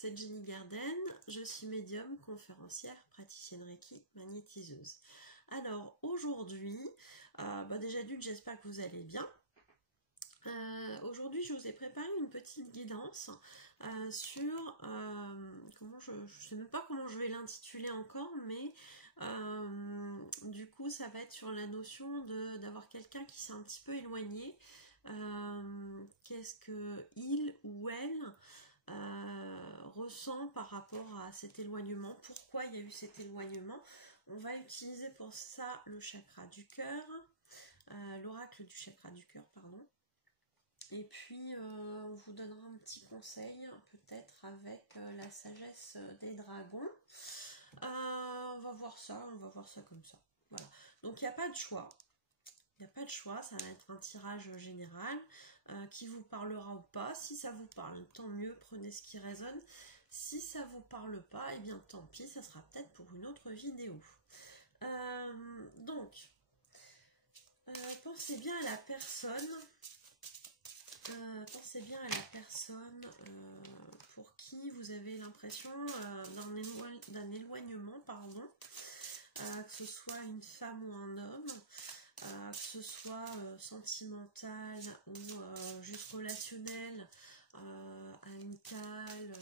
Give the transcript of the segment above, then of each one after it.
c'est Jenny Garden, je suis médium, conférencière, praticienne Reiki, magnétiseuse. Alors aujourd'hui, déjà d'une, j'espère que vous allez bien. Aujourd'hui, je vous ai préparé une petite guidance sur je sais même pas comment je vais l'intituler encore, mais du coup, ça va être sur la notion d'avoir quelqu'un qui s'est un petit peu éloigné. Qu'est-ce que il ou elle ressent par rapport à cet éloignement, pourquoi il y a eu cet éloignement. On va utiliser pour ça le chakra du cœur, l'oracle du chakra du cœur, pardon. Et puis on vous donnera un petit conseil, peut-être avec la sagesse des dragons. On va voir ça comme ça. Voilà. Donc il n'y a pas de choix. Il n'y a pas de choix, ça va être un tirage général qui vous parlera ou pas. Si ça vous parle, tant mieux, prenez ce qui résonne. Si ça vous parle pas, eh bien tant pis, ça sera peut-être pour une autre vidéo. Pensez bien à la personne. Pensez bien à la personne pour qui vous avez l'impression d'un éloignement, pardon. Que ce soit une femme ou un homme. Que ce soit sentimental ou juste relationnel, amical,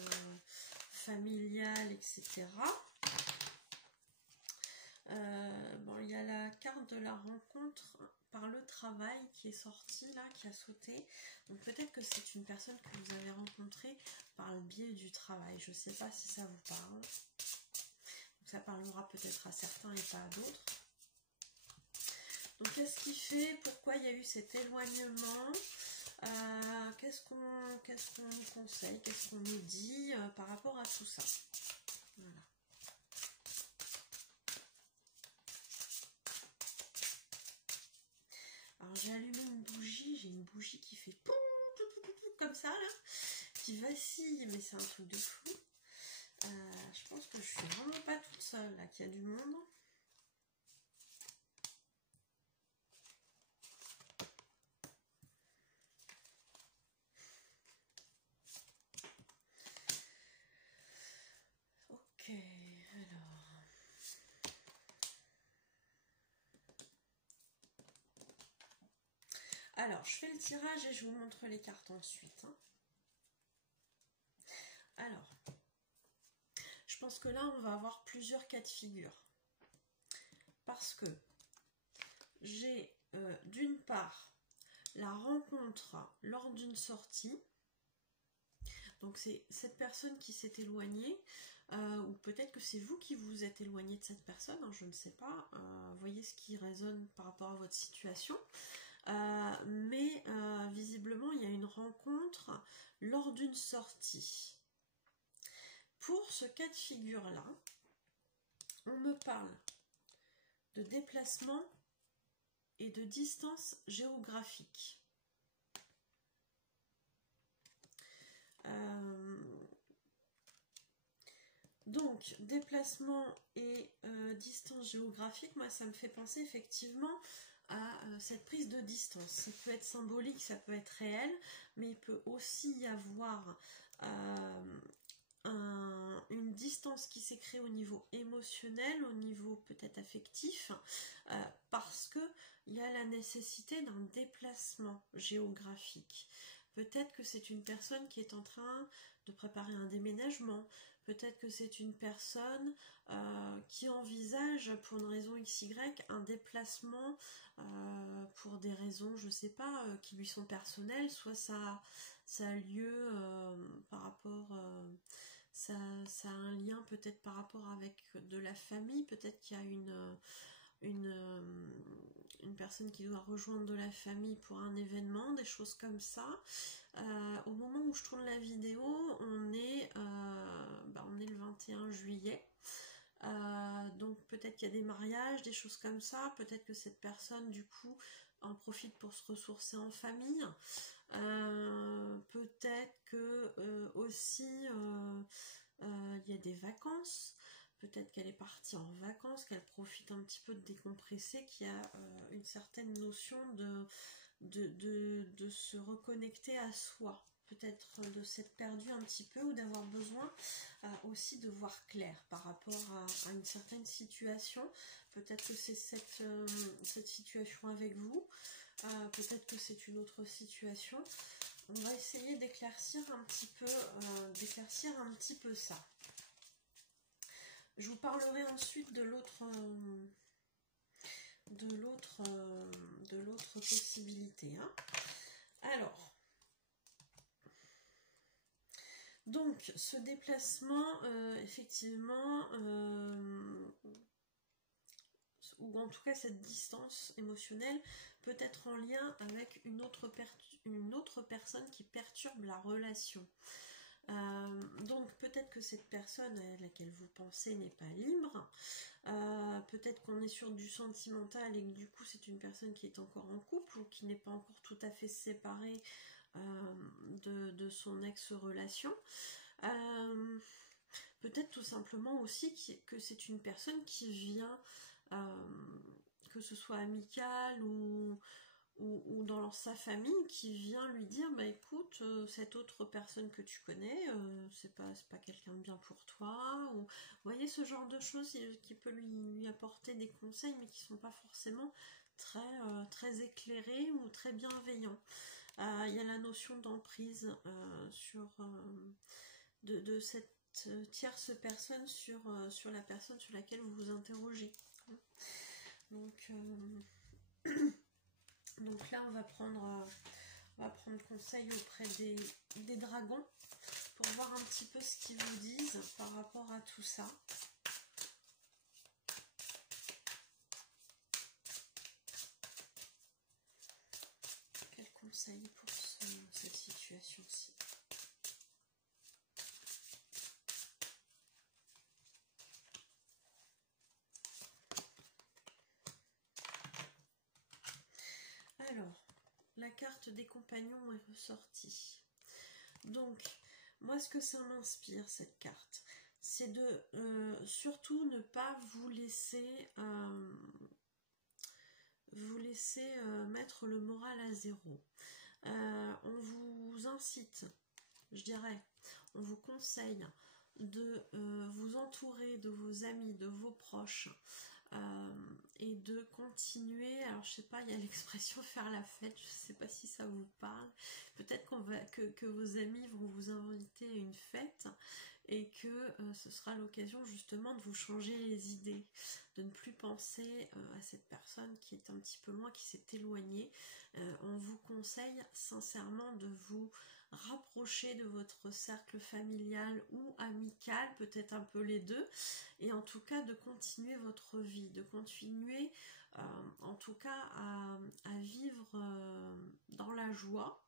familial, etc. Il y a la carte de la rencontre par le travail qui est sortie là, qui a sauté. Donc peut-être que c'est une personne que vous avez rencontrée par le biais du travail. Je ne sais pas si ça vous parle. Donc ça parlera peut-être à certains et pas à d'autres. Donc qu'est-ce qui fait, pourquoi il y a eu cet éloignement, qu'est-ce qu'on nous conseille, qu'est-ce qu'on nous dit par rapport à tout ça. Voilà. Alors j'ai allumé une bougie, j'ai une bougie qui fait poum, comme ça là, qui vacille, mais c'est un truc de fou. Je pense que je suis vraiment pas toute seule là, qu'il y a du monde. Ok, alors je fais le tirage et je vous montre les cartes ensuite. Alors, je pense que là on va avoir plusieurs cas de figure. Parce que j'ai d'une part la rencontre lors d'une sortie. Donc c'est cette personne qui s'est éloignée, ou peut-être que c'est vous qui vous êtes éloigné de cette personne, hein, je ne sais pas. Voyez ce qui résonne par rapport à votre situation. Mais visiblement il y a une rencontre lors d'une sortie. Pour ce cas de figure là, on me parle de déplacement et de distance géographique. Donc, déplacement et distance géographique, moi ça me fait penser effectivement à cette prise de distance. Ça peut être symbolique, ça peut être réel, mais il peut aussi y avoir une distance qui s'est créée au niveau émotionnel, au niveau peut-être affectif, parce que il y a la nécessité d'un déplacement géographique. Peut-être que c'est une personne qui est en train de préparer un déménagement. Peut-être que c'est une personne qui envisage pour une raison XY un déplacement pour des raisons, je sais pas, qui lui sont personnelles. Soit ça a lieu par rapport... ça a un lien peut-être par rapport avec de la famille. Peut-être qu'il y a une personne qui doit rejoindre de la famille pour un événement, des choses comme ça. Au moment où je tourne la vidéo, on est le 21 juillet. Donc peut-être qu'il y a des mariages, des choses comme ça. Peut-être que cette personne du coup en profite pour se ressourcer en famille. Peut-être que aussi il y a des vacances. Peut-être qu'elle est partie en vacances, qu'elle profite un petit peu de décompresser, qu'il y a une certaine notion de se reconnecter à soi. peut-être de s'être perdu un petit peu ou d'avoir besoin aussi de voir clair par rapport à une certaine situation. Peut-être que c'est cette situation avec vous, peut-être que c'est une autre situation. On va essayer d'éclaircir un petit peu ça. Je vous parlerai ensuite de l'autre possibilité. Hein. Alors, donc ce déplacement, effectivement, ou en tout cas cette distance émotionnelle peut être en lien avec une autre personne qui perturbe la relation. Donc peut-être que cette personne à laquelle vous pensez n'est pas libre, peut-être qu'on est sur du sentimental et que du coup c'est une personne qui est encore en couple ou qui n'est pas encore tout à fait séparée de son ex-relation. Peut-être tout simplement aussi que c'est une personne qui vient, que ce soit amicale ou dans sa famille, qui vient lui dire bah écoute, cette autre personne que tu connais, c'est pas quelqu'un de bien pour toi, ou vous voyez ce genre de choses qui peut lui apporter des conseils mais qui sont pas forcément très éclairés ou très bienveillants. Il y a la notion d'emprise de cette tierce personne sur la personne sur laquelle vous vous interrogez. Donc là, on va prendre conseil auprès des dragons pour voir un petit peu ce qu'ils vous disent par rapport à tout ça. Quel conseil pour cette situation-ci? Alors, la carte des compagnons est ressortie. Donc, moi, ce que ça m'inspire, cette carte, c'est de surtout ne pas vous laisser mettre le moral à zéro. On vous incite, je dirais, on vous conseille de vous entourer de vos amis, de vos proches, et de continuer. Alors je sais pas, il y a l'expression faire la fête, je sais pas si ça vous parle. Peut-être que vos amis vont vous inviter à une fête et que ce sera l'occasion justement de vous changer les idées, de ne plus penser à cette personne qui est un petit peu loin, qui s'est éloignée. On vous conseille sincèrement de vous rapprocher de votre cercle familial ou amical, peut-être un peu les deux, et en tout cas de continuer votre vie, de continuer en tout cas à vivre dans la joie,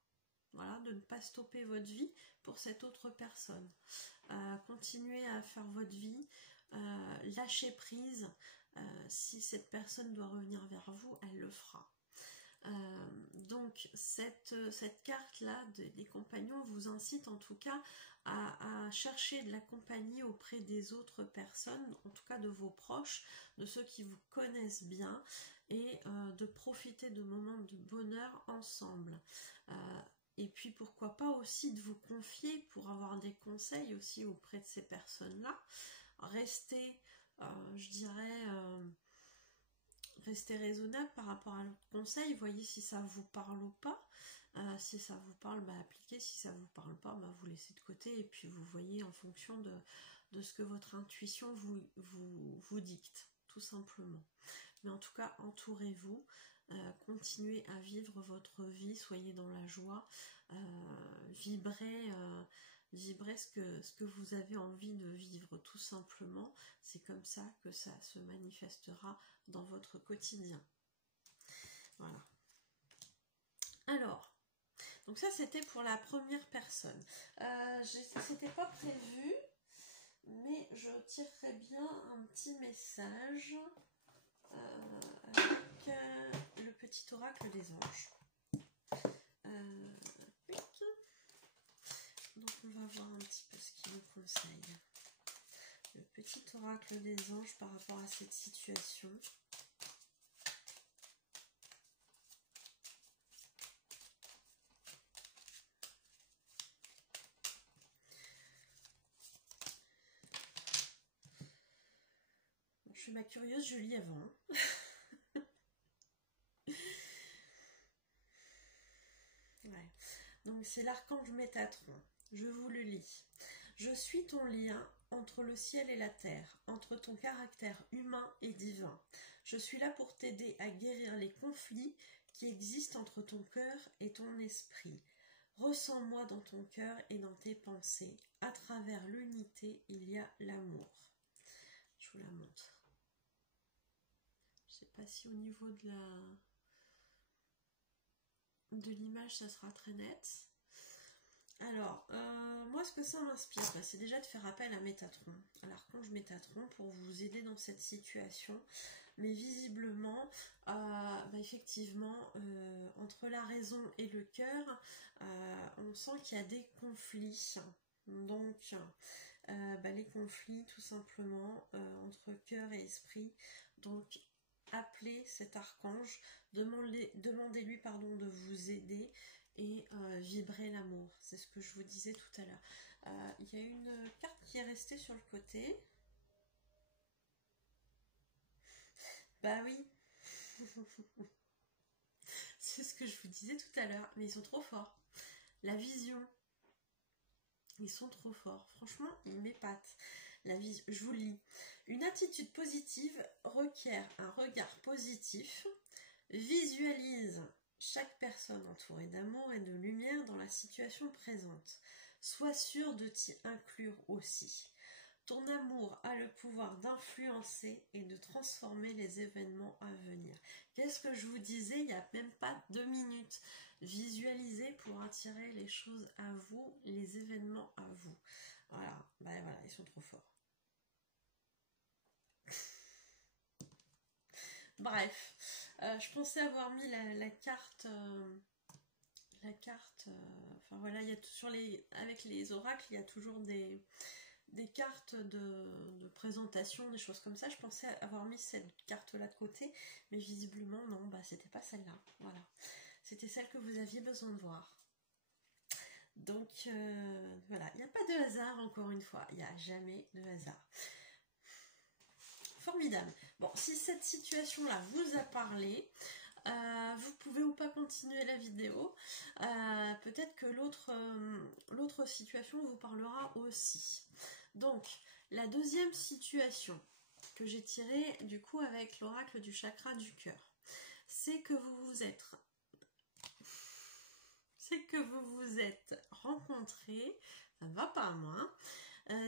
voilà, de ne pas stopper votre vie pour cette autre personne. Continuez à faire votre vie, lâchez prise, si cette personne doit revenir vers vous, elle le fera. Donc cette carte là des compagnons vous incite en tout cas à chercher de la compagnie auprès des autres personnes, en tout cas de vos proches, de ceux qui vous connaissent bien, et de profiter de moments de bonheur ensemble. Et puis pourquoi pas aussi de vous confier pour avoir des conseils aussi auprès de ces personnes là. Restez, je dirais, restez raisonnable par rapport à leurs conseils, voyez si ça vous parle ou pas. Si ça vous parle, bah appliquez, si ça vous parle pas, bah vous laissez de côté, et puis vous voyez en fonction de ce que votre intuition vous dicte, tout simplement. Mais en tout cas, entourez-vous, continuez à vivre votre vie, soyez dans la joie, vibrez ce que vous avez envie de vivre, tout simplement. C'est comme ça que ça se manifestera dans votre quotidien. Voilà. Alors, donc ça c'était pour la première personne. C'était pas prévu, mais je tirerais bien un petit message avec le petit oracle des anges. Donc on va voir un petit peu ce qu'il nous conseille. Le petit oracle des anges par rapport à cette situation. suis ma curieuse, je lis avant. Ouais. Donc c'est l'archange Métatron. Je vous le lis. Je suis ton lien entre le ciel et la terre, entre ton caractère humain et divin. Je suis là pour t'aider à guérir les conflits qui existent entre ton cœur et ton esprit. Ressens-moi dans ton cœur et dans tes pensées. À travers l'unité, il y a l'amour. Je vous la montre. Je ne sais pas si au niveau de l'image, ça sera très net. Alors, moi, ce que ça m'inspire, c'est déjà de faire appel à Métatron, à l'archange Métatron, pour vous aider dans cette situation. Mais visiblement, effectivement, entre la raison et le cœur, on sent qu'il y a des conflits. Donc, les conflits, tout simplement, entre cœur et esprit. Donc, appelez cet archange, demandez-lui pardon, de vous aider et vibrer l'amour. C'est ce que je vous disais tout à l'heure. Il y a une carte qui est restée sur le côté. Bah oui. C'est ce que je vous disais tout à l'heure. Mais ils sont trop forts. La vision. Ils sont trop forts. Franchement, ils m'épatent. La vision, je vous le lis. Une attitude positive requiert un regard positif. Visualise chaque personne entourée d'amour et de lumière dans la situation présente. Sois sûr de t'y inclure aussi. Ton amour a le pouvoir d'influencer et de transformer les événements à venir. Qu'est-ce que je vous disais il n'y a même pas 2 minutes? Visualisez pour attirer les choses à vous, les événements à vous. Voilà, voilà, ils sont trop forts. Bref, je pensais avoir mis la carte... enfin voilà, il y a avec les oracles, il y a toujours des cartes de présentation, des choses comme ça. Je pensais avoir mis cette carte-là de côté, mais visiblement, non, c'était pas celle-là. Voilà. C'était celle que vous aviez besoin de voir. Donc, voilà. Il n'y a pas de hasard, encore une fois. Il n'y a jamais de hasard. Formidable. Bon, si cette situation-là vous a parlé, vous pouvez ou pas continuer la vidéo. Peut-être que l'autre situation vous parlera aussi. Donc, la deuxième situation que j'ai tirée du coup avec l'oracle du chakra du cœur, c'est que vous vous êtes rencontrés, ça ne va pas à moi,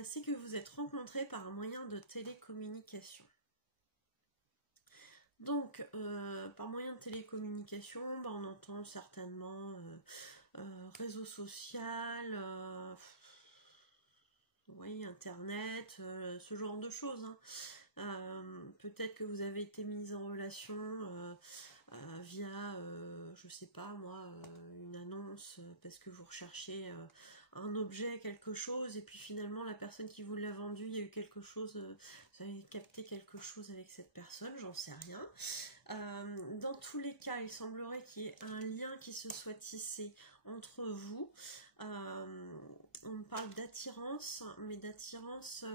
c'est que vous êtes rencontrés par un moyen de télécommunication. Donc, par moyen de télécommunication, on entend certainement réseau social, oui, internet, ce genre de choses. Peut-être que vous avez été mise en relation via, je sais pas moi, une annonce parce que vous recherchez un objet, quelque chose, et puis finalement la personne qui vous l'a vendu, il y a eu quelque chose, vous avez capté quelque chose avec cette personne, j'en sais rien. Dans tous les cas, il semblerait qu'il y ait un lien qui se soit tissé entre vous. On parle d'attirance, mais d'attirance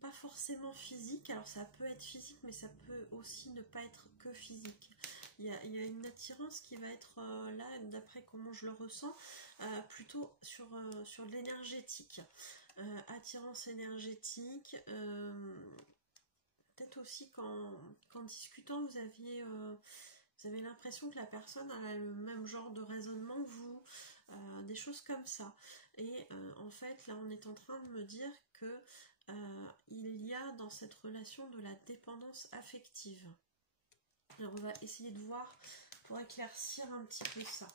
pas forcément physique. Alors ça peut être physique, mais ça peut aussi ne pas être que physique. Il y a une attirance qui va être là, d'après comment je le ressens, plutôt sur de l'énergétique. Attirance énergétique, peut-être aussi qu'en discutant, vous avez l'impression que la personne a le même genre de raisonnement que vous, des choses comme ça. Et en fait, là, on est en train de me dire que il y a dans cette relation de la dépendance affective. Alors, on va essayer de voir pour éclaircir un petit peu ça.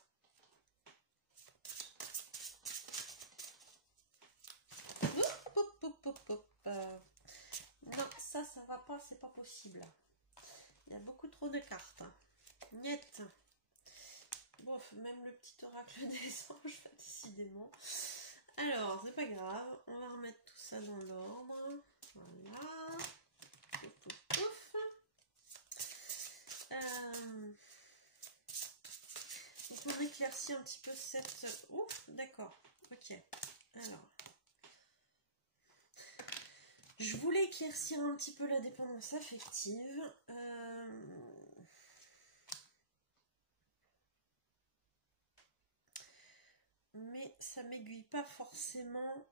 Non, ça va pas, c'est pas possible. Il y a beaucoup trop de cartes. Niet. Bon, même le petit oracle des anges, décidément. Alors, c'est pas grave, on va remettre tout ça dans l'ordre. Voilà. Pouf, pouf, pouf. Donc, on éclaircit un petit peu cette... Ouf, d'accord. Ok. Alors. Je voulais éclaircir un petit peu la dépendance affective. Mais ça m'aiguille pas forcément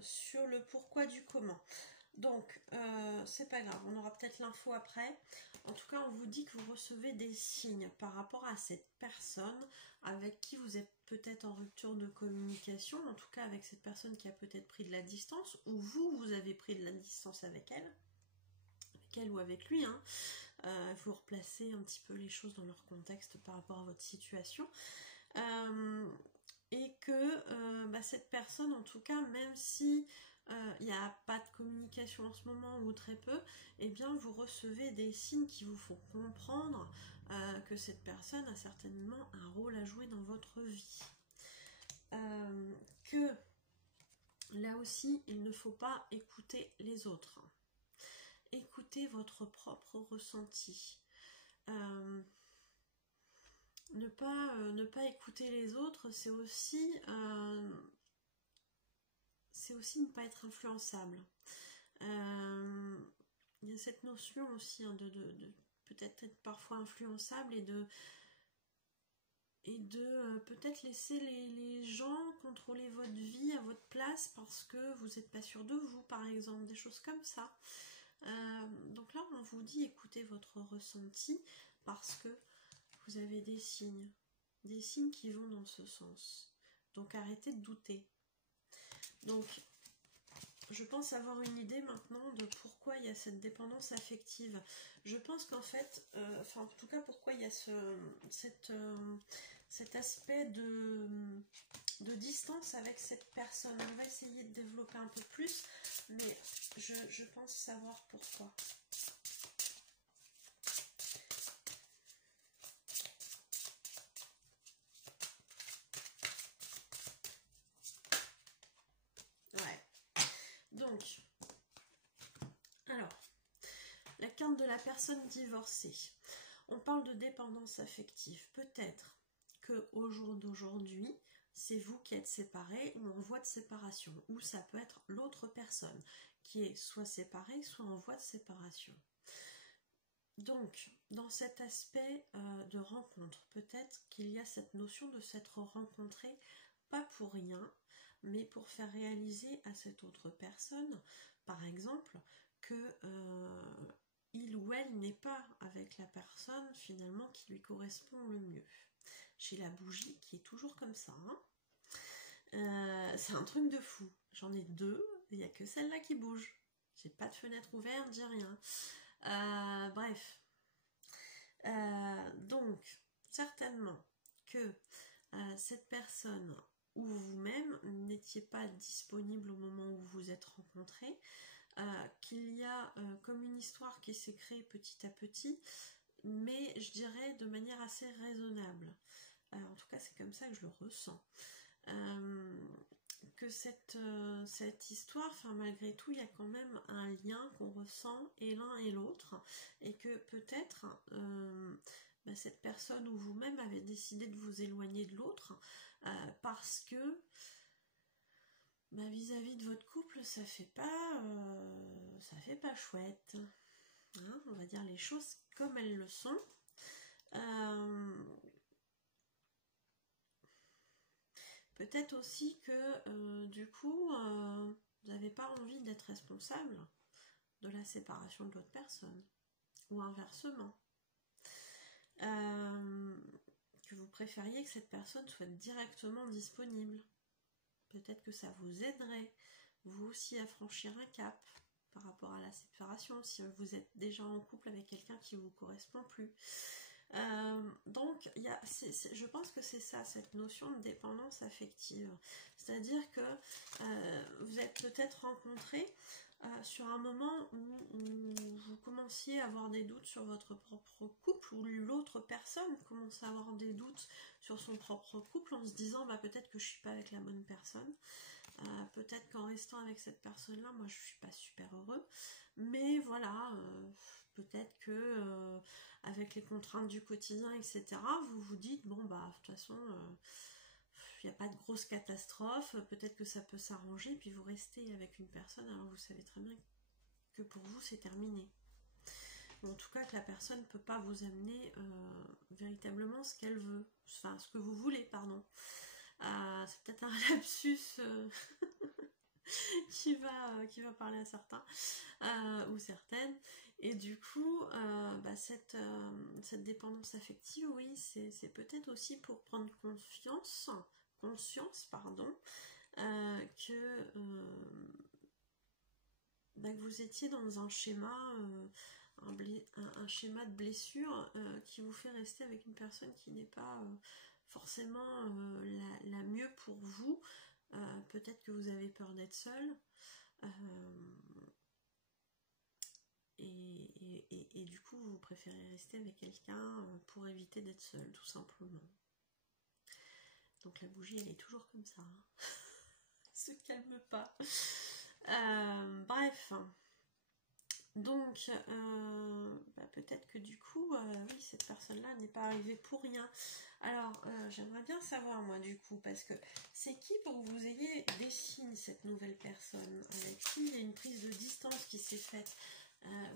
sur le pourquoi du comment. Donc, c'est pas grave, on aura peut-être l'info après. En tout cas, on vous dit que vous recevez des signes par rapport à cette personne avec qui vous êtes peut-être en rupture de communication, en tout cas avec cette personne qui a peut-être pris de la distance, ou vous avez pris de la distance avec elle ou avec lui, hein. Vous replacez un petit peu les choses dans leur contexte par rapport à votre situation. Et que cette personne, en tout cas, même si il n'y a pas de communication en ce moment ou très peu, eh bien vous recevez des signes qui vous font comprendre que cette personne a certainement un rôle à jouer dans votre vie. Que là aussi, il ne faut pas écouter les autres. Écoutez votre propre ressenti. Ne pas écouter les autres, c'est aussi ne pas être influençable. Il y a cette notion aussi hein, de peut-être être parfois influençable et de peut-être laisser les gens contrôler votre vie à votre place parce que vous n'êtes pas sûr de vous, par exemple, des choses comme ça. Donc là, on vous dit écoutez votre ressenti parce que vous avez des signes qui vont dans ce sens. Donc arrêtez de douter. Donc, je pense avoir une idée maintenant de pourquoi il y a cette dépendance affective. Je pense qu'en fait, en tout cas pourquoi il y a cet aspect de distance avec cette personne. On va essayer de développer un peu plus, mais je pense savoir pourquoi. Donc, alors, la carte de la personne divorcée. On parle de dépendance affective. Peut-être qu'au jour d'aujourd'hui, c'est vous qui êtes séparés ou en voie de séparation. Ou ça peut être l'autre personne qui est soit séparée, soit en voie de séparation. Donc, dans cet aspect de rencontre, peut-être qu'il y a cette notion de s'être rencontré, pas pour rien, mais pour faire réaliser à cette autre personne, par exemple, que il ou elle n'est pas avec la personne finalement qui lui correspond le mieux. J'ai la bougie qui est toujours comme ça. Hein. C'est un truc de fou. J'en ai deux, il n'y a que celle-là qui bouge. J'ai pas de fenêtre ouverte, j'ai rien. Bref. Donc, certainement que cette personne ou vous-même n'étiez pas disponible au moment où vous vous êtes rencontrés, qu'il y a comme une histoire qui s'est créée petit à petit, mais je dirais de manière assez raisonnable. En tout cas, c'est comme ça que je le ressens. Que cette histoire, malgré tout, il y a quand même un lien qu'on ressent et l'un et l'autre, et que peut-être cette personne ou vous-même avez décidé de vous éloigner de l'autre parce que vis-à-vis de votre couple, ça fait pas chouette. Hein, on va dire les choses comme elles le sont. Peut-être aussi que du coup, vous n'avez pas envie d'être responsable de la séparation de l'autre personne. Ou inversement. Que vous préfériez que cette personne soit directement disponible. Peut-être que ça vous aiderait, vous aussi, à franchir un cap par rapport à la séparation, si vous êtes déjà en couple avec quelqu'un qui ne vous correspond plus. Donc, je pense que c'est ça, cette notion de dépendance affective. C'est-à-dire que vous êtes peut-être rencontrés sur un moment où vous commenciez à avoir des doutes sur votre propre couple, ou l'autre personne commence à avoir des doutes sur son propre couple en se disant peut-être que je suis pas avec la bonne personne, peut-être qu'en restant avec cette personne-là, moi je suis pas super heureux, mais voilà, peut-être que avec les contraintes du quotidien, etc., vous vous dites, bon de toute façon, il n'y a pas de grosse catastrophe, peut-être que ça peut s'arranger, puis vous restez avec une personne, alors vous savez très bien que pour vous c'est terminé. Ou en tout cas que la personne ne peut pas vous amener véritablement ce qu'elle veut, enfin ce que vous voulez, pardon. C'est peut-être un lapsus qui va parler à certains ou certaines. Et du coup, cette dépendance affective, oui, c'est peut-être aussi pour prendre conscience, que vous étiez dans un schéma, un schéma de blessure qui vous fait rester avec une personne qui n'est pas forcément la mieux pour vous. Peut-être que vous avez peur d'être seul. Et du coup, vous préférez rester avec quelqu'un pour éviter d'être seul, tout simplement. Donc la bougie, elle est toujours comme ça. Hein. Se calme pas. Bref. Donc, peut-être que du coup, oui, cette personne-là n'est pas arrivée pour rien. Alors, j'aimerais bien savoir, moi, du coup, parce que c'est qui pour que vous ayez des signes, cette nouvelle personne, avec qui il y a une prise de distance qui s'est faite.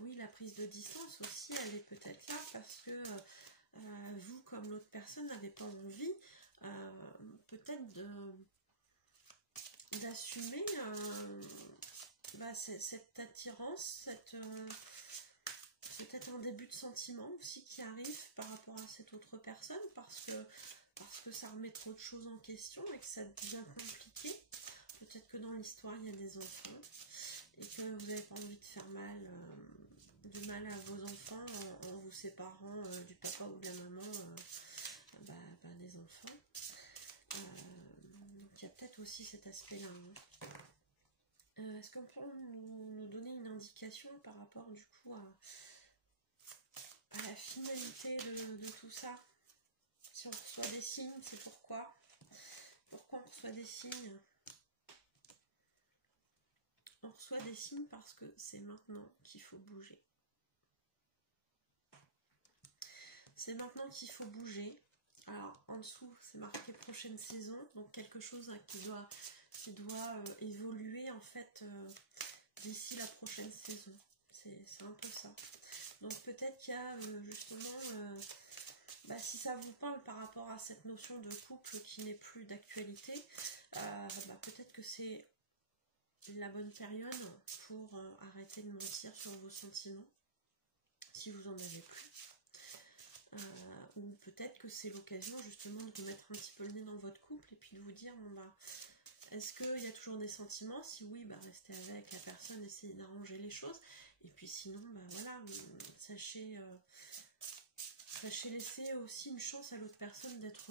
Oui, la prise de distance aussi, elle est peut-être là parce que vous, comme l'autre personne, n'avez pas envie, peut-être d'assumer cette attirance, peut-être un début de sentiment aussi qui arrive par rapport à cette autre personne parce que ça remet trop de choses en question et que ça devient compliqué. Peut-être que dans l'histoire il y a des enfants et que vous n'avez pas envie de faire du mal à vos enfants en vous séparant du papa ou de la maman des enfants. Donc il y a peut-être aussi cet aspect-là. Hein. Est-ce qu'on peut nous donner une indication par rapport du coup à la finalité de tout ça? Si on reçoit des signes, c'est pourquoi? Pourquoi on reçoit des signes? On reçoit des signes parce que c'est maintenant qu'il faut bouger. C'est maintenant qu'il faut bouger. Alors en dessous c'est marqué prochaine saison, donc quelque chose qui doit évoluer en fait d'ici la prochaine saison. C'est un peu ça. Donc peut-être qu'il y a justement, si ça vous parle par rapport à cette notion de couple qui n'est plus d'actualité, peut-être que c'est la bonne période pour arrêter de mentir sur vos sentiments, si vous en avez plus. Ou peut-être que c'est l'occasion justement de remettre un petit peu le nez dans votre couple et puis de vous dire est-ce qu'il y a toujours des sentiments? Si oui, restez avec la personne, essayez d'arranger les choses. Et puis sinon, sachez laisser aussi une chance à l'autre personne d'être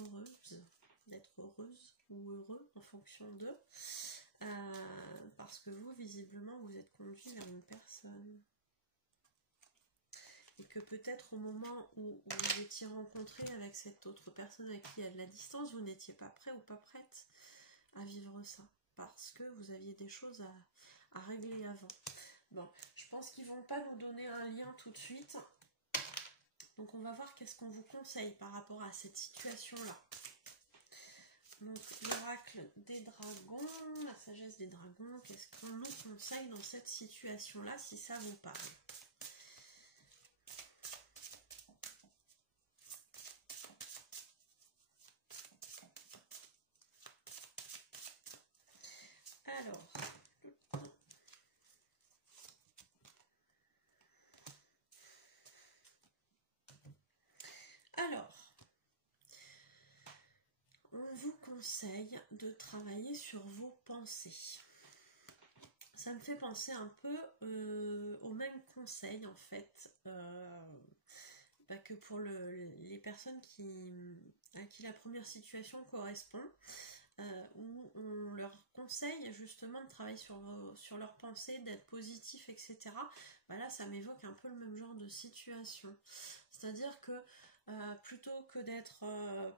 heureuse ou heureux en fonction d'eux. Parce que vous, visiblement, vous êtes conduit vers une personne. Et que peut-être au moment où vous étiez rencontré avec cette autre personne avec qui il y a de la distance, vous n'étiez pas prêt ou pas prête à vivre ça. Parce que vous aviez des choses à régler avant. Bon, je pense qu'ils ne vont pas nous donner un lien tout de suite. Donc on va voir qu'est-ce qu'on vous conseille par rapport à cette situation-là. Donc l'oracle des dragons, la sagesse des dragons, qu'est-ce qu'on nous conseille dans cette situation-là si ça vous parle? Alors, on vous conseille de travailler sur vos pensées. Ça me fait penser un peu au même conseil en fait que pour les personnes à qui la première situation correspond. Où on leur conseille justement de travailler sur leurs pensées, d'être positif, etc. Là, ça m'évoque un peu le même genre de situation. C'est-à-dire que plutôt que d'être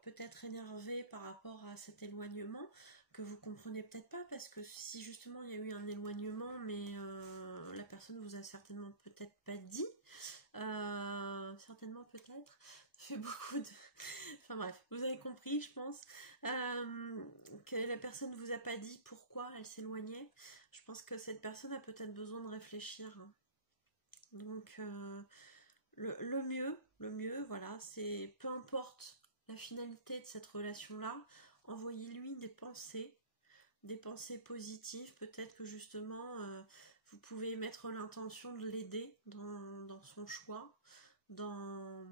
peut-être énervé par rapport à cet éloignement, que vous comprenez peut-être pas, parce que si justement il y a eu un éloignement, mais la personne vous a certainement peut-être pas dit, certainement peut-être, fait beaucoup de... Enfin bref, vous avez compris, je pense, que la personne ne vous a pas dit pourquoi elle s'éloignait. Je pense que cette personne a peut-être besoin de réfléchir. Hein. Donc le mieux, voilà, c'est peu importe la finalité de cette relation-là, envoyez-lui des pensées positives. Peut-être que justement, vous pouvez mettre l'intention de l'aider dans son choix, dans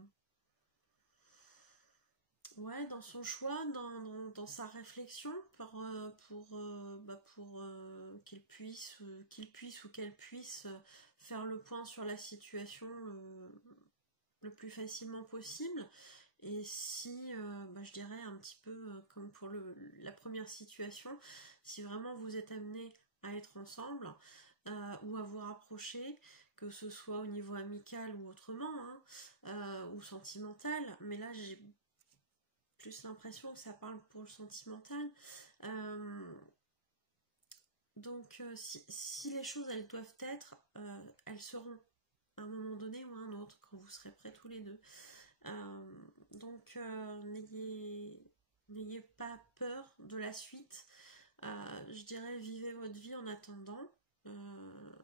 son choix, dans sa réflexion, pour qu'il puisse ou qu'elle puisse faire le point sur la situation le plus facilement possible. Et si, je dirais un petit peu comme pour la première situation, si vraiment vous êtes amenés à être ensemble ou à vous rapprocher, que ce soit au niveau amical ou autrement, ou sentimental, mais là j'ai plus l'impression que ça parle pour le sentimental. Donc si les choses elles doivent être, elles seront à un moment donné ou à un autre, quand vous serez prêts tous les deux. Donc n'ayez pas peur de la suite. Je dirais vivez votre vie en attendant.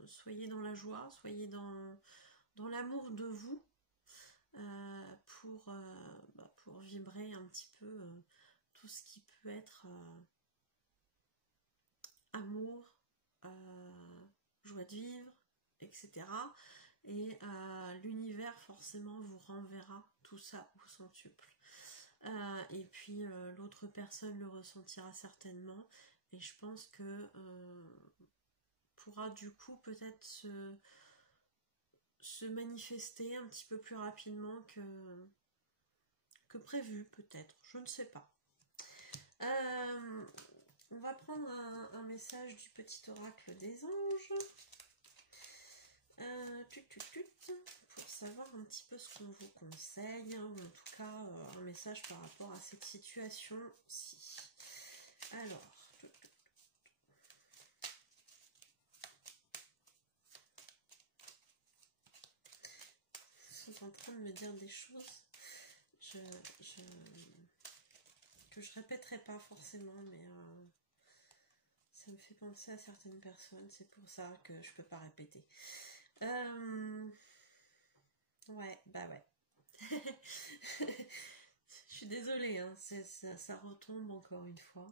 Soyez dans la joie, soyez dans l'amour de vous. Pour vibrer un petit peu tout ce qui peut être amour, joie de vivre, etc. Et l'univers forcément vous renverra tout ça au centuple. Et puis l'autre personne le ressentira certainement, et je pense que pourra du coup peut-être se manifester un petit peu plus rapidement que prévu, peut-être, je ne sais pas. On va prendre un message du petit oracle des anges pour savoir un petit peu ce qu'on vous conseille, ou en tout cas un message par rapport à cette situation-ci. Alors, ils sont en train de me dire des choses que je répéterai pas forcément, mais ça me fait penser à certaines personnes, c'est pour ça que je peux pas répéter. Ouais. Je suis désolée, hein, ça retombe encore une fois.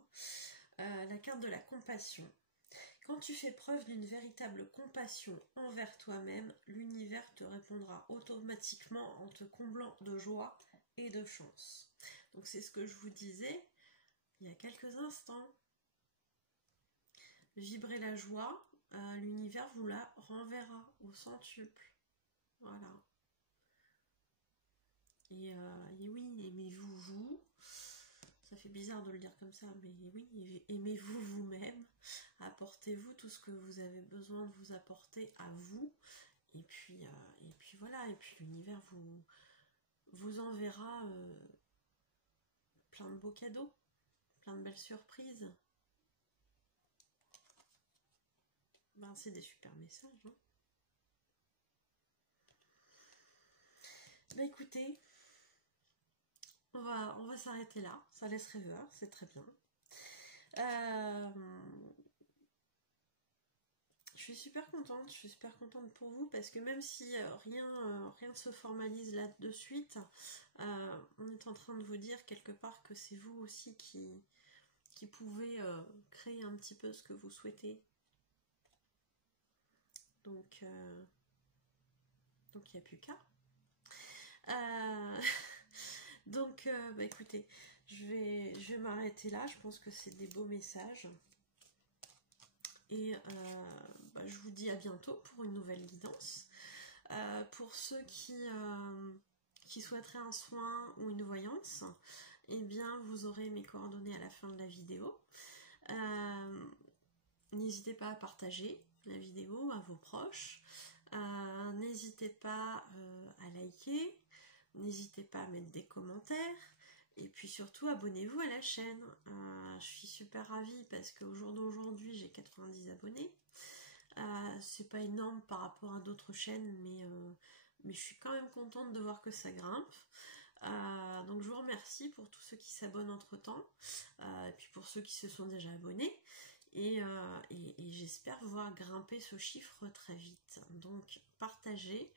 La carte de la compassion. Quand tu fais preuve d'une véritable compassion envers toi-même, l'univers te répondra automatiquement en te comblant de joie et de chance. Donc c'est ce que je vous disais il y a quelques instants. Vibrez la joie, l'univers vous la renverra au centuple. Voilà. Et oui, aimez-vous vous. Ça fait bizarre de le dire comme ça, mais oui, aimez-vous vous-même. Apportez-vous tout ce que vous avez besoin de vous apporter à vous. Et puis voilà, et puis l'univers vous enverra plein de beaux cadeaux, plein de belles surprises. C'est des super messages. Écoutez, on va s'arrêter là. Ça laisse rêveur, c'est très bien. Je suis super contente pour vous, parce que même si rien ne se formalise là de suite, on est en train de vous dire quelque part que c'est vous aussi qui pouvez créer un petit peu ce que vous souhaitez. Donc il n'y a plus qu'à. Donc écoutez, je vais m'arrêter là. Je pense que c'est des beaux messages. Et je vous dis à bientôt pour une nouvelle guidance. Pour ceux qui souhaiteraient un soin ou une voyance, eh bien vous aurez mes coordonnées à la fin de la vidéo. N'hésitez pas à partager la vidéo à vos proches. N'hésitez pas à liker. N'hésitez pas à mettre des commentaires. Et puis surtout, abonnez-vous à la chaîne. Je suis super ravie parce qu'au jour d'aujourd'hui, j'ai 90 abonnés. C'est pas énorme par rapport à d'autres chaînes, mais je suis quand même contente de voir que ça grimpe. Donc je vous remercie pour tous ceux qui s'abonnent entre temps, et puis pour ceux qui se sont déjà abonnés. et j'espère voir grimper ce chiffre très vite. Donc partagez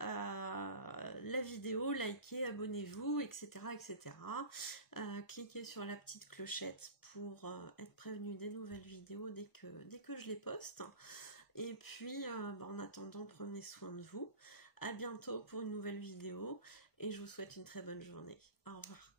la vidéo, likez, abonnez-vous, etc. etc. Cliquez sur la petite clochette pour être prévenu des nouvelles vidéos dès que je les poste. Et puis en attendant, prenez soin de vous. À bientôt pour une nouvelle vidéo et je vous souhaite une très bonne journée. Au revoir.